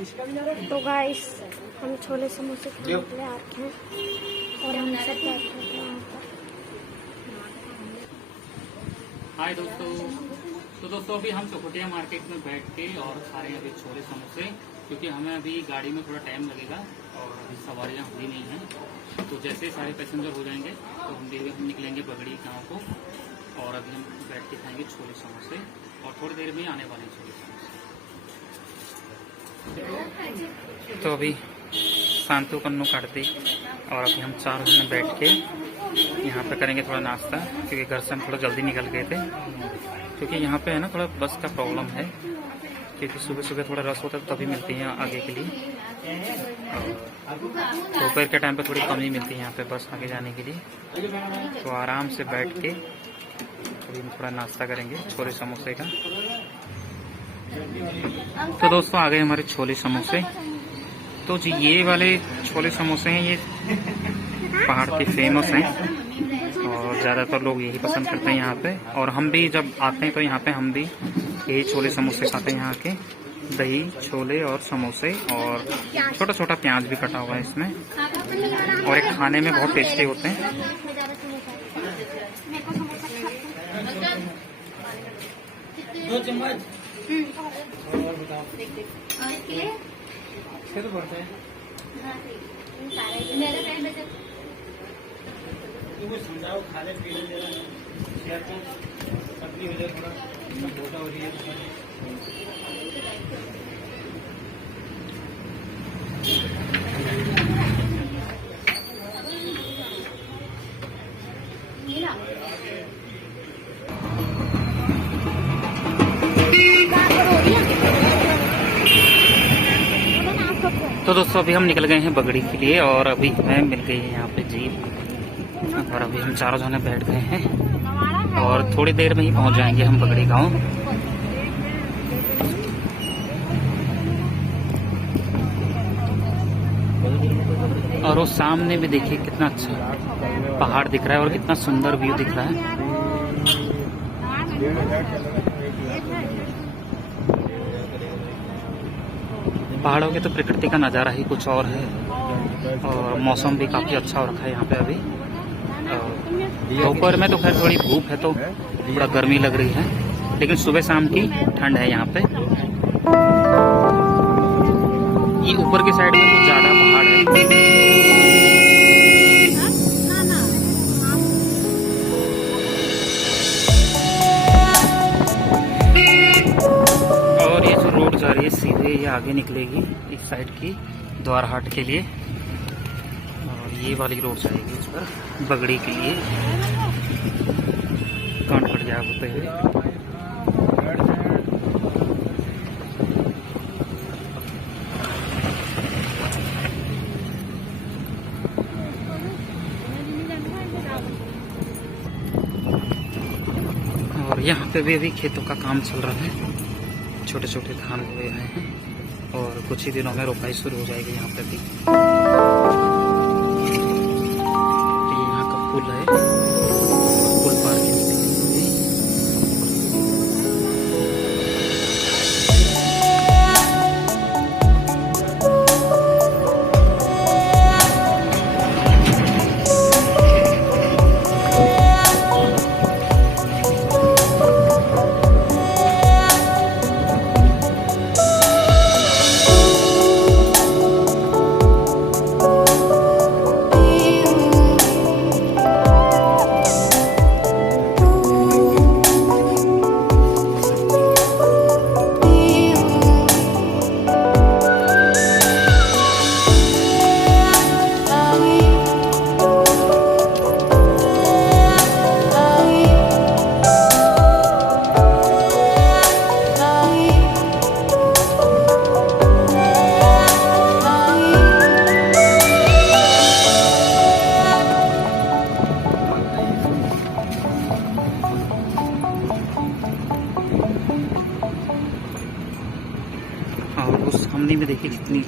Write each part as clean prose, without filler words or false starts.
तो गाइस हम छोले समोसे खाने के लिए आते हैं और हम सब बैठे हैं यहाँ पर। हाय दोस्तों, तो दोस्तों अभी हम चौखटिया मार्केट में बैठ के और खा रहे हैं अभी छोले समोसे, क्योंकि हमें अभी गाड़ी में थोड़ा टाइम लगेगा और अभी सवारियाँ हुई नहीं हैं। तो जैसे ही सारे पैसेंजर हो जाएंगे तो हम निकलेंगे बगड़ी गाँव को, और अभी हम बैठ के खाएंगे छोले समोसे और थोड़ी देर में आने वाले हैं छोले समोसे। तो अभी शांतु कन्नू काट दी और अभी हम 4 जने बैठ के यहाँ पे करेंगे थोड़ा नाश्ता, क्योंकि घर से हम थोड़ा जल्दी निकल गए थे, क्योंकि यहाँ पे है ना थोड़ा बस का प्रॉब्लम है, क्योंकि सुबह सुबह थोड़ा रश होता है तभी मिलती है आगे के लिए, दोपहर के टाइम पे थोड़ी कमी मिलती है यहाँ पे बस आगे जाने के लिए। तो आराम से बैठ के अभी हम थोड़ा नाश्ता करेंगे छोले समोसे का। तो दोस्तों आ गए हमारे छोले समोसे। तो जी ये वाले छोले समोसे हैं, ये पहाड़ के फेमस हैं और ज़्यादातर लोग यही पसंद करते हैं यहाँ पे। और हम भी जब आते हैं तो यहाँ पे हम भी यही छोले समोसे खाते हैं, यहाँ के दही छोले और समोसे, और छोटा छोटा प्याज भी कटा हुआ है इसमें, और एक खाने में बहुत टेस्टी होते हैं। समझाओ खाने पीने शेयर को तकलीफ हो जाए, थोड़ा छोटा हो रही है। तो दोस्तों अभी हम निकल गए हैं बगड़ी के लिए, और अभी हमें मिल गई है यहाँ पे जीप, और अभी हम 4 जने बैठ गए हैं और थोड़ी देर में ही पहुंच जाएंगे हम बगड़ी गांव। और वो सामने भी देखिए कितना अच्छा पहाड़ दिख रहा है और कितना सुंदर व्यू दिख रहा है। पहाड़ों के तो प्रकृति का नज़ारा ही कुछ और है, और मौसम भी काफ़ी अच्छा हो रखा है यहाँ पे अभी। दोपहर में तो खैर थोड़ी धूप है तो थोड़ा गर्मी लग रही है, लेकिन सुबह शाम की ठंड है यहाँ पे। ये ऊपर की साइड में कुछ ज़्यादा पहाड़ है। और ये जो रोड जा रही है सीधे ये आगे निकलेगी इस साइड की द्वारहाट के लिए, और ये वाली रोड जाएगी इस पर बगड़ी के लिए, कांट कट जाए होते हुए। और यहाँ पे भी अभी खेतों का काम चल रहा है, छोटे छोटे धान हुए हैं और कुछ ही दिनों में रोपाई शुरू हो जाएगी यहाँ पे भी। यहाँ का पुल है, पुल पार के और उस सामने में देखिए जितनी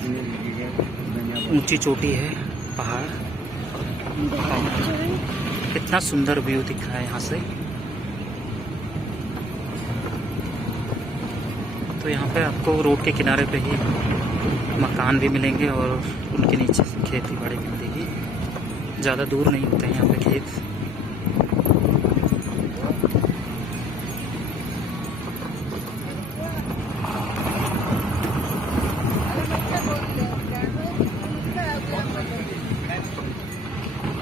ऊंची चोटी है पहाड़, कितना सुंदर व्यू दिख रहा है यहाँ से। तो यहाँ पे आपको रोड के किनारे पे ही मकान भी मिलेंगे और उनके नीचे से खेती बाड़ी मिलेगी। ज़्यादा दूर नहीं होते हैं यहाँ पे खेत।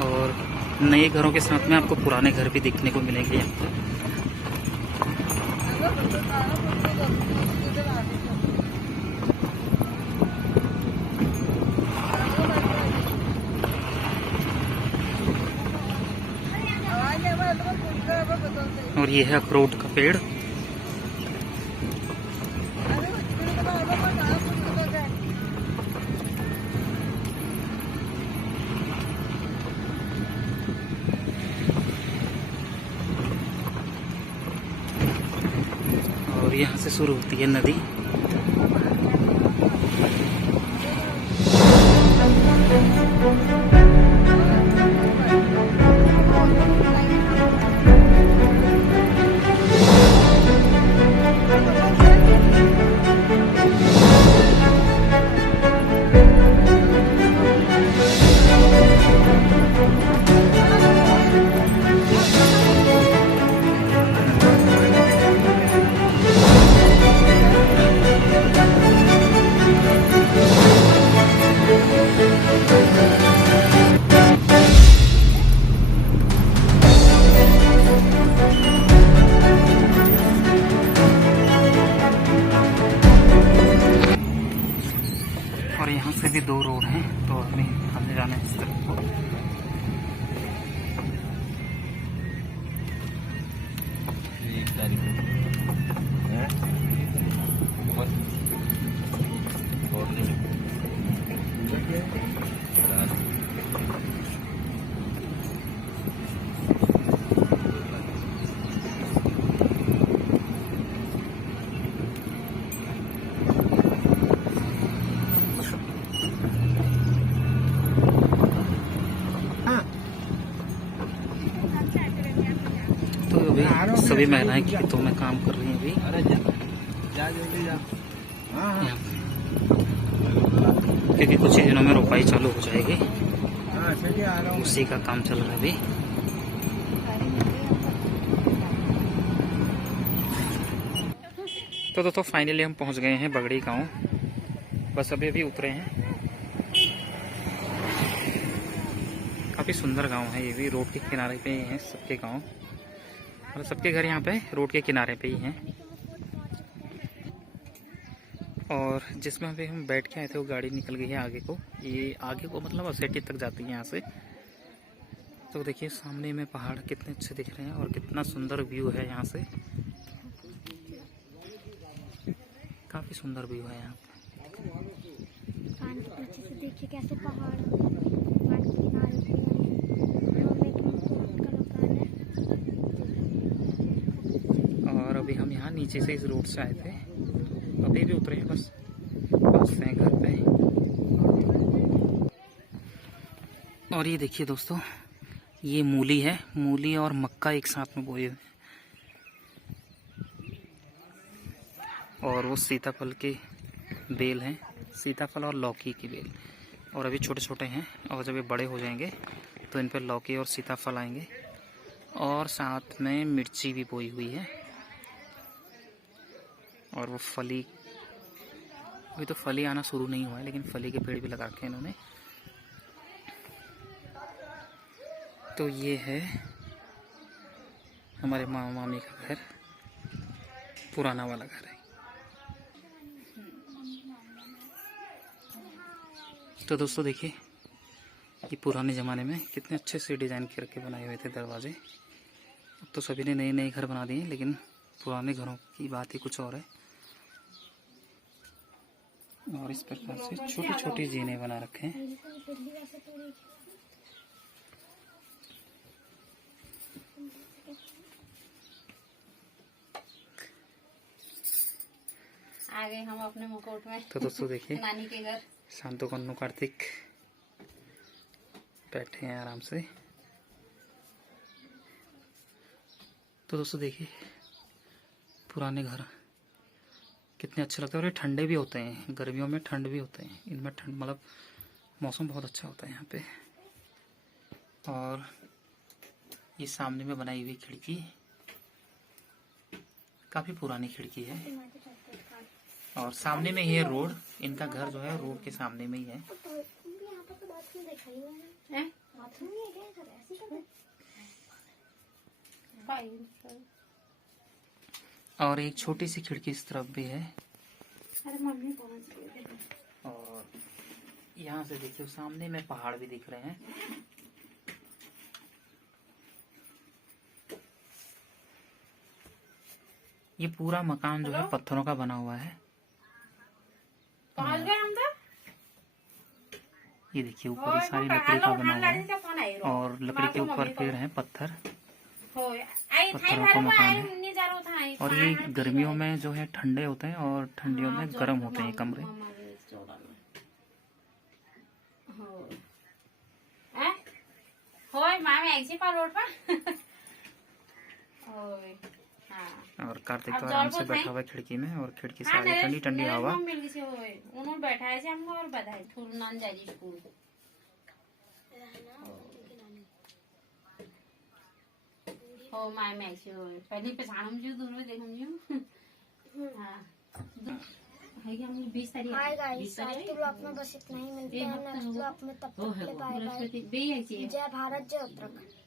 और नए घरों के साथ में आपको पुराने घर भी देखने को मिलेंगे यहाँ पे। और ये है अखरोट का पेड़। और यहाँ से शुरू होती है नदी। और यहाँ से भी 2 रोड हैं, तो हमें आने जाने इस तरफ को। तो अभी सभी महिलाएं खेतों में काम कर रही हैं अभी। यहाँ क्योंकि कुछ ही दिनों में रोपाई चालू हो जाएगी, उसी का काम चल रहा है अभी। तो दोस्तों फाइनली हम पहुंच गए हैं बगड़ी गांव। बस अभी अभी उतरे हैं। काफ़ी सुंदर गांव है ये भी, रोड के किनारे पे ही है सबके गांव। मतलब सबके घर यहाँ पे रोड के किनारे पे ही हैं। और जिसमें अभी हम बैठ के आए थे वो गाड़ी निकल गई है आगे को। ये आगे को मतलब असेटी तक जाती है यहाँ से। तो देखिए सामने में पहाड़ कितने अच्छे दिख रहे हैं और कितना सुंदर व्यू है यहाँ से। काफ़ी सुंदर व्यू है यहाँ पे। कान के पीछे से देखिए कैसे पहाड़ कान के किनारे पे है। और अभी हम यहाँ नीचे से इस रोड से आए थे, अभी भी उतरे हैं, बस पास हैं घर पे। और ये देखिए दोस्तों, ये मूली है। मूली और मक्का एक साथ में बोए हुए। और वो सीताफल के बेल हैं, सीताफल और लौकी की बेल। और अभी छोटे छोटे हैं और जब ये बड़े हो जाएंगे तो इन पर लौकी और सीताफल आएंगे। और साथ में मिर्ची भी बोई हुई है। और वो फली, अभी तो फली आना शुरू नहीं हुआ है, लेकिन फली के पेड़ भी लगा रखे हैं इन्होंने। तो ये है हमारे मामा मामी का घर, पुराना वाला घर है। तो दोस्तों देखिए, ये पुराने ज़माने में कितने अच्छे से डिज़ाइन करके बनाए हुए थे दरवाजे। अब तो सभी ने नए नए घर बना दिए, लेकिन पुराने घरों की बात ही कुछ और है। और इस प्रकार से छोटी छोटी जीने बना रखे हैं। आगे हम अपने मुकुट में। तो दोस्तों देखिए, नानी के घर शांतो कन्नू कार्तिक बैठे हैं आराम से। तो दोस्तों देखिए, पुराने घर कितने अच्छे लगते हैं। और ये ठंडे भी होते हैं, गर्मियों में ठंड भी होते हैं इनमें, ठंड मतलब मौसम बहुत अच्छा होता है यहाँ पे। और ये सामने में बनाई हुई खिड़की काफी पुरानी खिड़की है। और सामने में ही है रोड, इनका घर जो है रोड के सामने में ही है। यहाँ पर तो बाथरूम देखा ही मैंने। बाथरूम नहीं है क्या इधर? ऐसे कर दे। और एक छोटी सी खिड़की इस तरफ भी है। अरे मम्मी पहुंच गई। और यहाँ से देखिए सामने में पहाड़ भी दिख रहे हैं। ये पूरा मकान जो है पत्थरों का बना हुआ है। पहुंच गए हम तो। ये देखिए ऊपर ये सारी लकड़ी का बना हुआ है और लकड़ी के ऊपर पेड़ हैं, पत्थर पत्थरों का मकान है। और ये गर्मियों में जो है ठंडे होते हैं और ठंडियों में गर्म होते हैं कमरे। रोड पर और कार्तिक तो आराम से बैठा हुआ है खिड़की में और खिड़की से आगे ठंडी ठंडी हवा। उन्होंने बैठा है हमको और बधाई थोड़ा नान जाएगी स्कूल। हो माय में ऐसे हो पहले पहचानम जो दूर में देखम जो। हां है कि हम 20 तारीख हाय गाइस, आज के ब्लॉग में बस इतना ही। मिलते हैं नेक्स्ट ब्लॉग में, तब तक के लिए बाय बाय। जय भारत, जय उत्तराखंड।